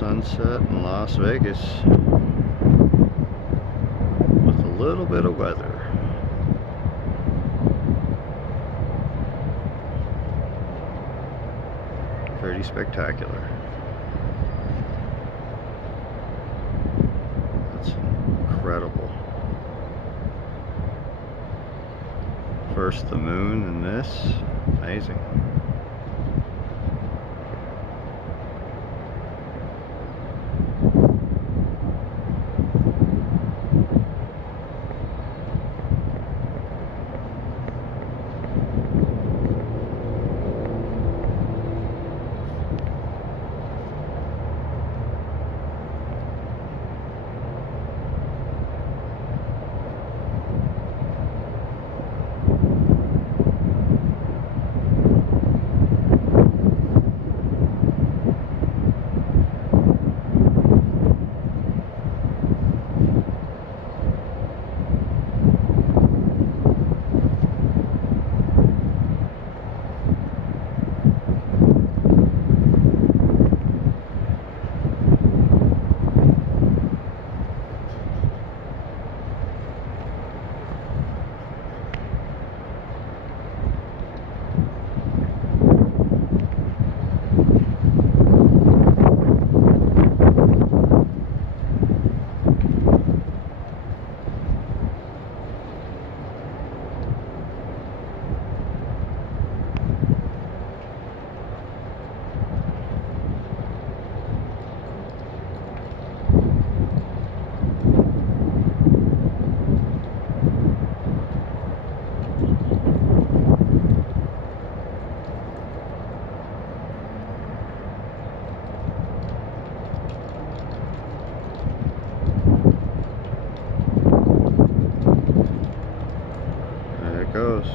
sunset in Las Vegas with a little bit of weather. Pretty spectacular. That's incredible. First the moon and this, amazing. There it goes.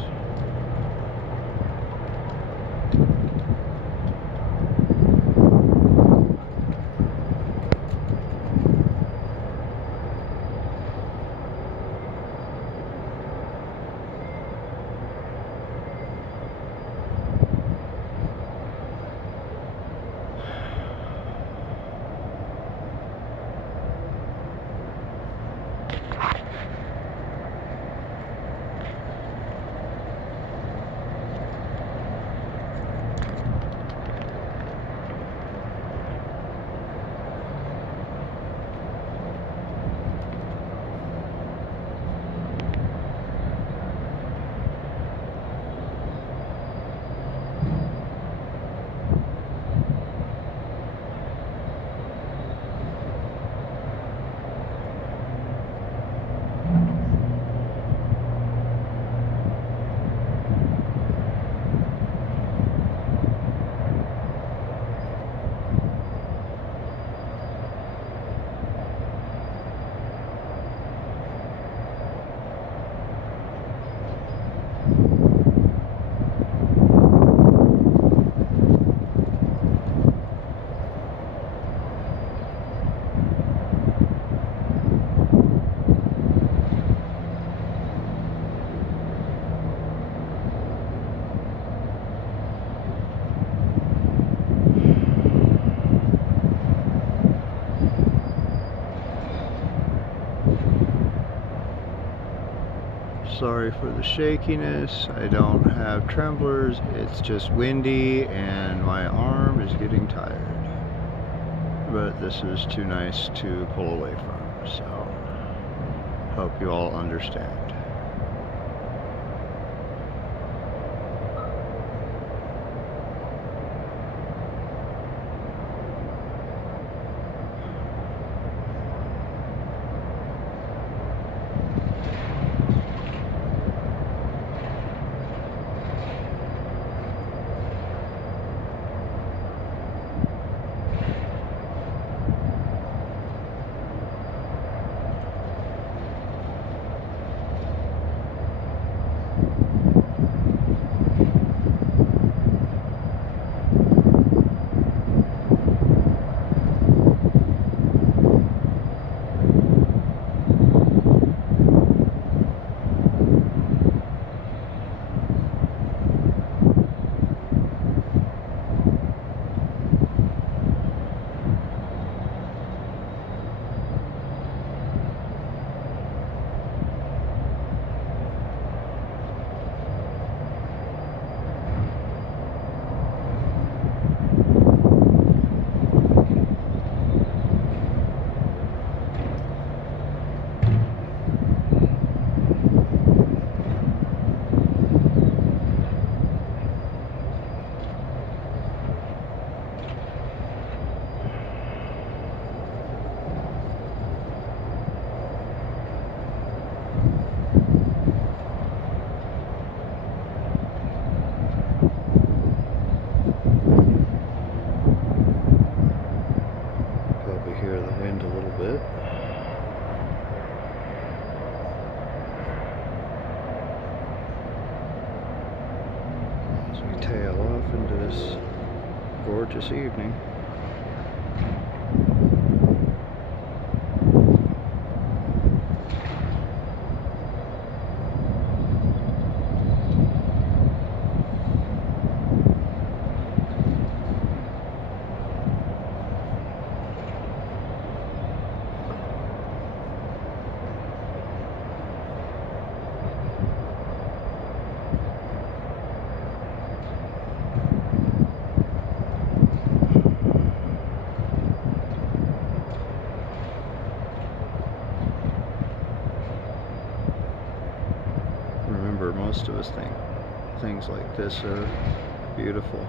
Sorry for the shakiness. I don't have tremblers. It's just windy and my arm is getting tired. But this is too nice to pull away from, so hope you all understand. we tail off into this gorgeous evening. Remember, most of us think things like this are beautiful.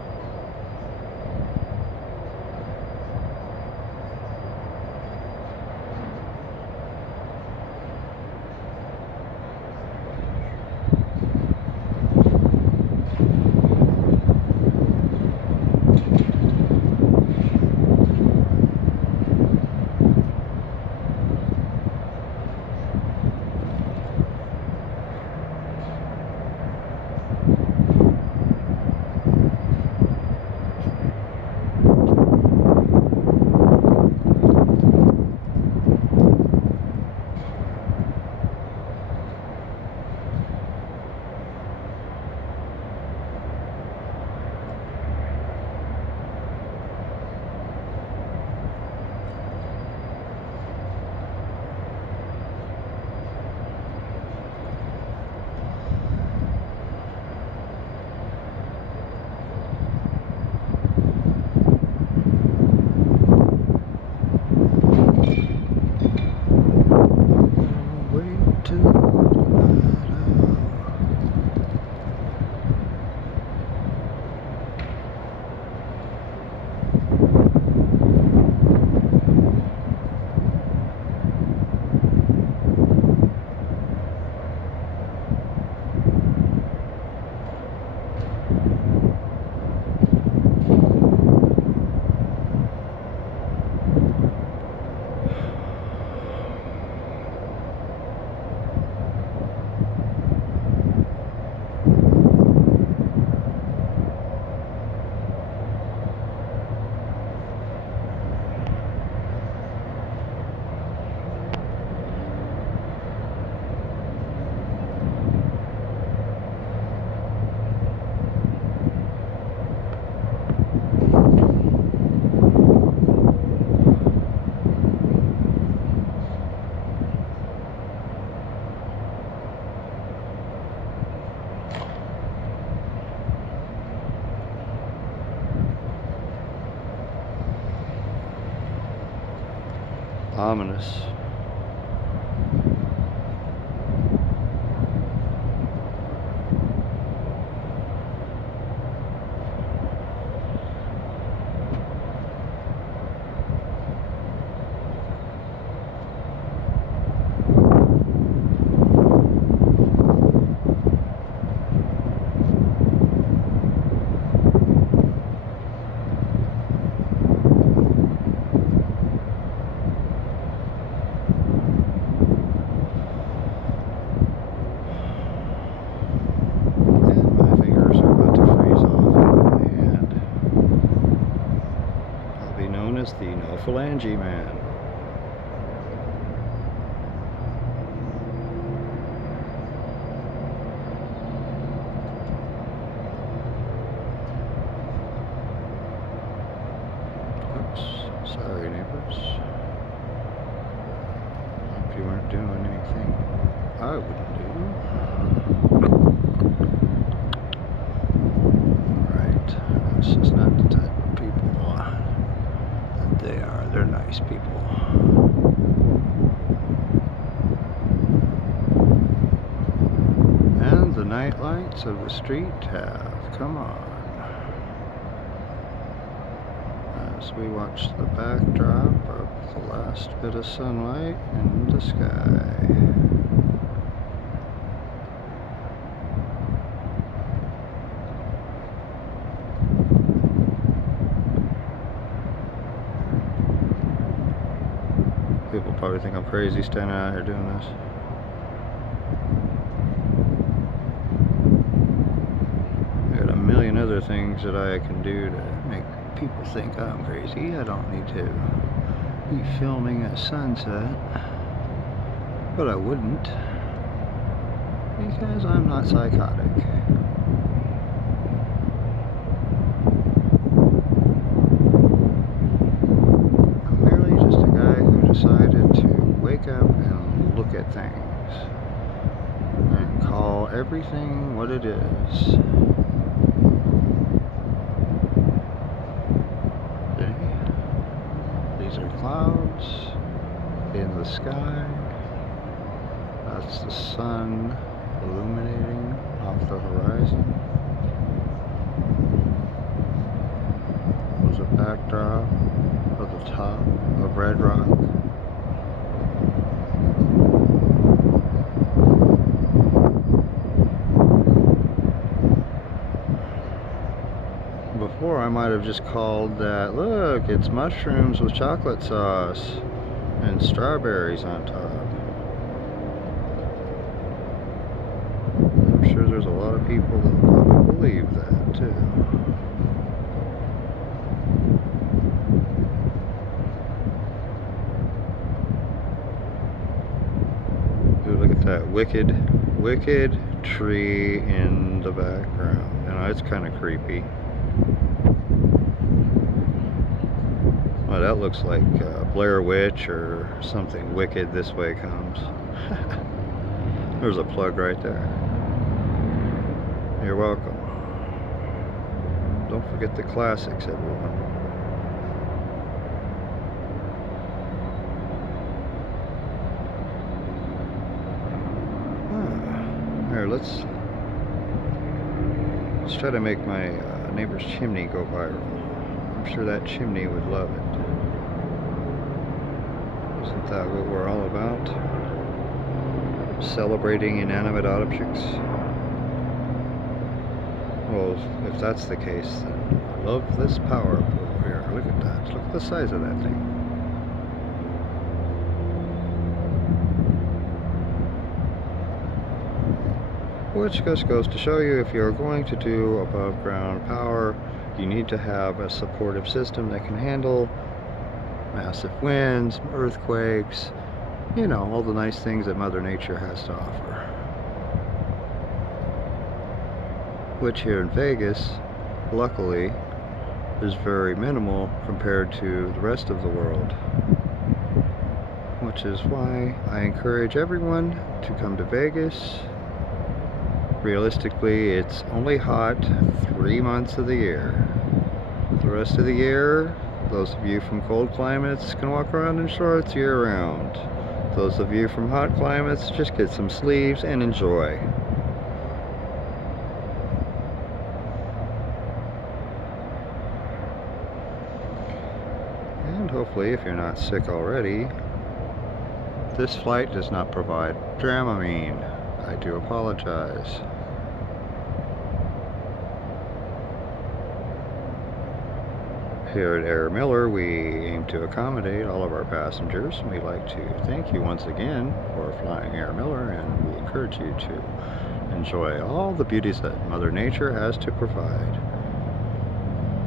Ominous. The No-Phalange Man. Oops, sorry neighbors. Hope you weren't doing anything I wouldn't do. Right, this is not the type of people they are. They're nice people. And the night lights of the street have come on as we watch the backdrop of the last bit of sunlight in the sky. People probably think I'm crazy standing out here doing this. I got a million other other things that I can do to make people think I'm crazy. I don't need to be filming at sunset, but I wouldn't, because I'm not psychotic. I'm merely just a guy who decided to wake up and look at things and call everything what it is. These are clouds in the sky. That's the sun illuminating off the horizon. There's a backdrop of the top of Red Rock. Before I might have just called that, look, it's mushrooms with chocolate sauce and strawberries on top. I'm sure there's a lot of people that probably believe that too. Ooh, look at that wicked tree in the background. You know, it's kind of creepy. Well, that looks like Blair Witch or something wicked this way comes. There's a plug right there. You're welcome. Don't forget the classics, everyone. Here, let's try to make my neighbor's chimney go viral. I'm sure that chimney would love it. Isn't that what we're all about? Celebrating inanimate objects? Well, if that's the case, then I love this power pole here. Look at that. Look at the size of that thing. Which just goes to show you, if you're going to do above ground power, you need to have a supportive system that can handle massive winds, earthquakes, you know, all the nice things that Mother Nature has to offer. Which here in Vegas, luckily, is very minimal compared to the rest of the world. Which is why I encourage everyone to come to Vegas. Realistically, it's only hot 3 months of the year. The rest of the year, those of you from cold climates can walk around in shorts year round. Those of you from hot climates, just get some sleeves and enjoy. And hopefully, if you're not sick already, this flight does not provide Dramamine. I do apologize. Here at Air Miller, we aim to accommodate all of our passengers. We'd like to thank you once again for flying Air Miller, and we encourage you to enjoy all the beauties that Mother Nature has to provide.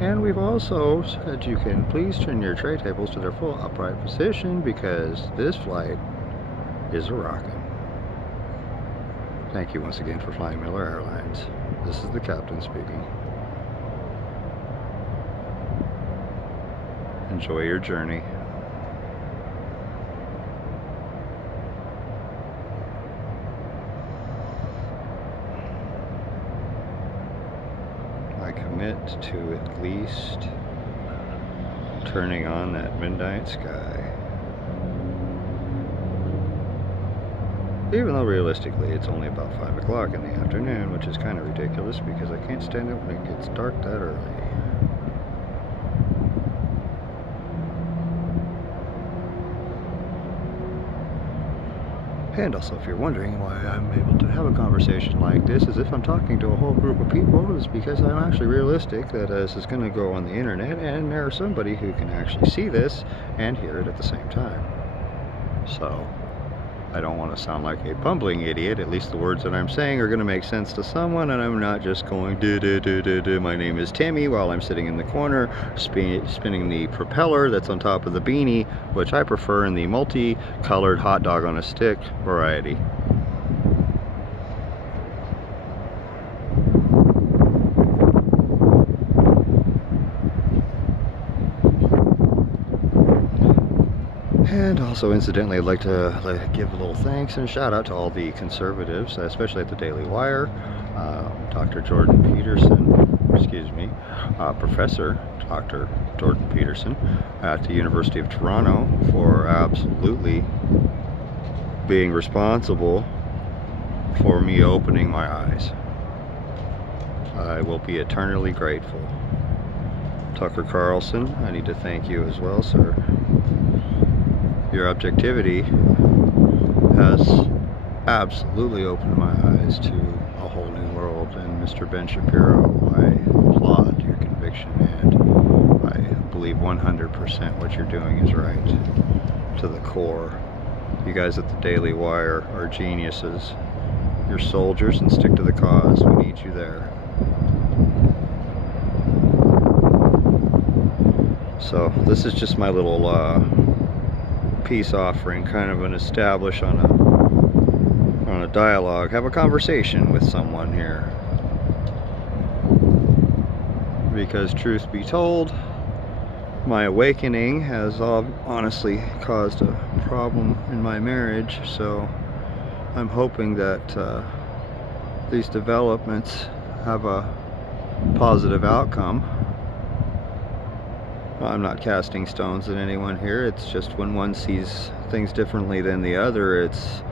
And we've also said you can please turn your tray tables to their full upright position, because this flight is a rocket. Thank you once again for flying Miller Airlines. This is the captain speaking. Enjoy your journey. I commit to at least turning on that midnight sky. Even though realistically it's only about 5 o'clock in the afternoon, which is kind of ridiculous because I can't stand it when it gets dark that early. And also, if you're wondering why I'm able to have a conversation like this as if I'm talking to a whole group of people, is because I'm actually realistic that this is going to go on the internet, and there's somebody who can actually see this and hear it at the same time. So, I don't want to sound like a bumbling idiot. At least the words that I'm saying are going to make sense to someone, and I'm not just going my name is Timmy while I'm sitting in the corner spinning the propeller that's on top of the beanie, which I prefer in the multi-colored hot dog on a stick variety. And also, incidentally, I'd like to give a little thanks and shout out to all the conservatives, especially at the Daily Wire. Dr. Jordan Peterson, Professor Dr. Jordan Peterson at the University of Toronto for absolutely being responsible for me opening my eyes. I will be eternally grateful. Tucker Carlson, I need to thank you as well, sir. Your objectivity has absolutely opened my eyes to a whole new world. And Mr. Ben Shapiro, I applaud your conviction, and I believe 100% what you're doing is right to the core. You guys at the Daily Wire are geniuses. You're soldiers and stick to the cause. We need you there. So this is just my little peace offering, kind of an establish on a dialogue, have a conversation with someone here. Because truth be told, my awakening has honestly caused a problem in my marriage, so I'm hoping that these developments have a positive outcome. I'm not casting stones at anyone here. It's just when one sees things differently than the other, it's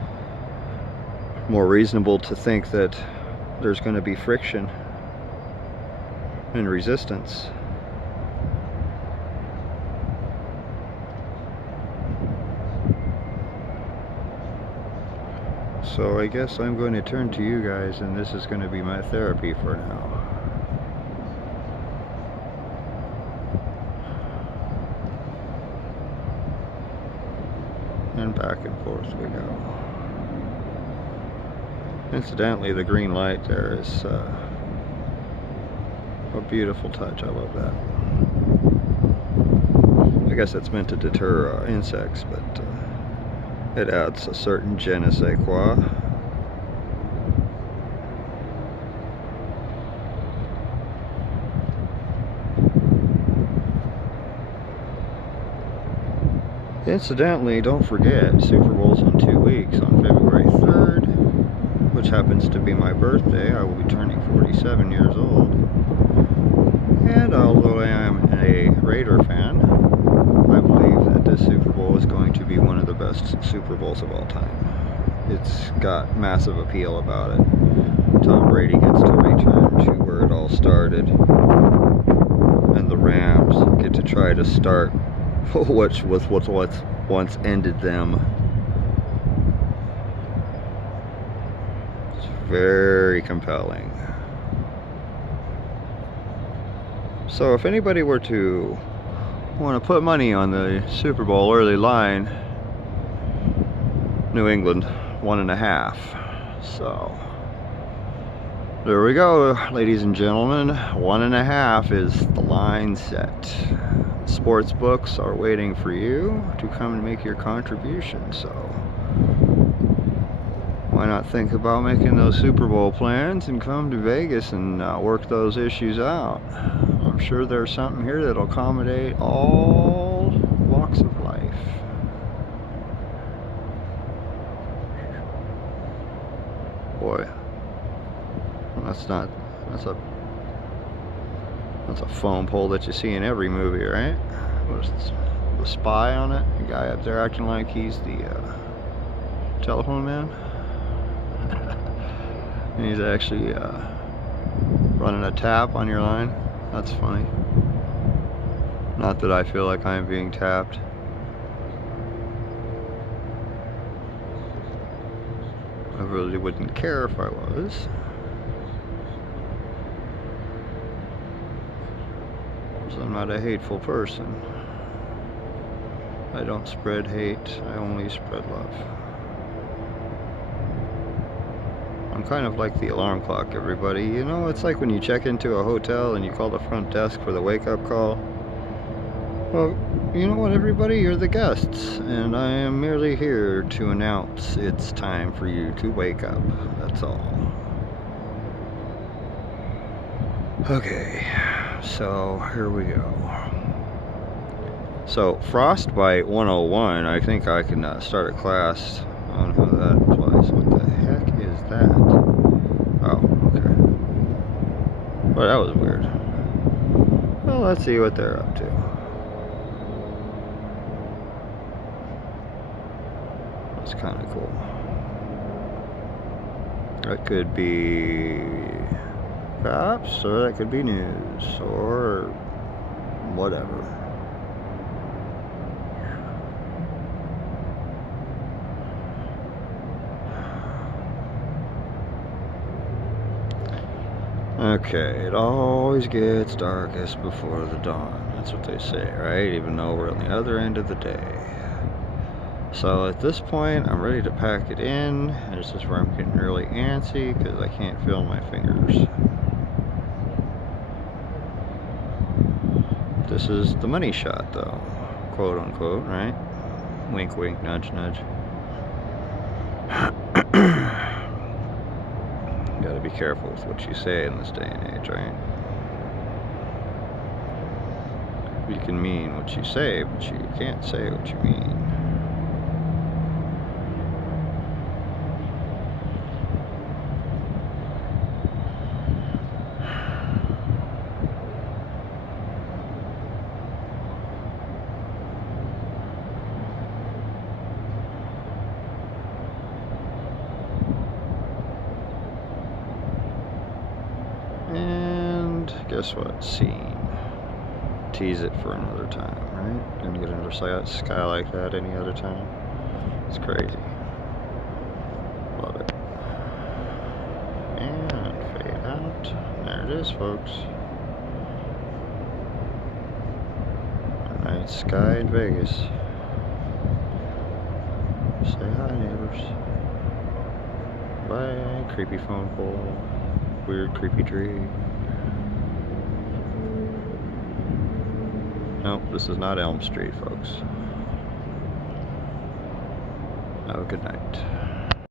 more reasonable to think that there's going to be friction and resistance. So I guess I'm going to turn to you guys, and this is going to be my therapy for now. And back and forth we go. Incidentally, the green light there is a beautiful touch. I love that. I guess it's meant to deter insects, but it adds a certain je ne sais quoi. Incidentally, don't forget, Super Bowl's in 2 weeks on February 3rd, which happens to be my birthday. I will be turning 47 years old. And although I am a Raider fan, I believe that this Super Bowl is going to be one of the best Super Bowls of all time. It's got massive appeal about it. Tom Brady gets to return to where it all started, and the Rams get to try to start what once ended them. It's very compelling. So if anybody were to want to put money on the Super Bowl early line, New England 1.5. So there we go, ladies and gentlemen. 1.5 is the line set. Sports books are waiting for you to come and make your contribution, so why not think about making those Super Bowl plans and come to Vegas and work those issues out. I'm sure there's something here that'll accommodate all walks of life. Boy, that's a foam pole that you see in every movie, right? What's the spy on it? The guy up there acting like he's the telephone man. And he's actually running a tap on your line. That's funny. Not that I feel like I'm being tapped. I really wouldn't care if I was. I'm not a hateful person. I don't spread hate, I only spread love. I'm kind of like the alarm clock, everybody. You know, it's like when you check into a hotel and you call the front desk for the wake-up call. Well, you know what, everybody? You're the guests, and I am merely here to announce it's time for you to wake up. That's all. Okay, so here we go. So, Frostbite 101, I think I can start a class on how that applies. What the heck is that? Oh, okay. Well, that was weird. Well, let's see what they're up to. That's kind of cool. That could be cops, or that could be news, or whatever. Okay, it always gets darkest before the dawn. That's what they say, right? Even though we're on the other end of the day. So at this point, I'm ready to pack it in. This is where I'm getting really antsy because I can't feel my fingers. This is the money shot, though, quote unquote, right? Wink, wink, nudge, nudge. Gotta be careful with what you say in this day and age, right? You can mean what you say, but you can't say what you mean. And guess what? Scene. Tease it for another time, right? Gonna get under sky like that any other time? It's crazy. Love it. And fade out. There it is, folks. A night sky in Vegas. Say hi, neighbors. Bye, creepy phone pole. Weird, creepy tree. Nope, this is not Elm Street, folks. Have a good night.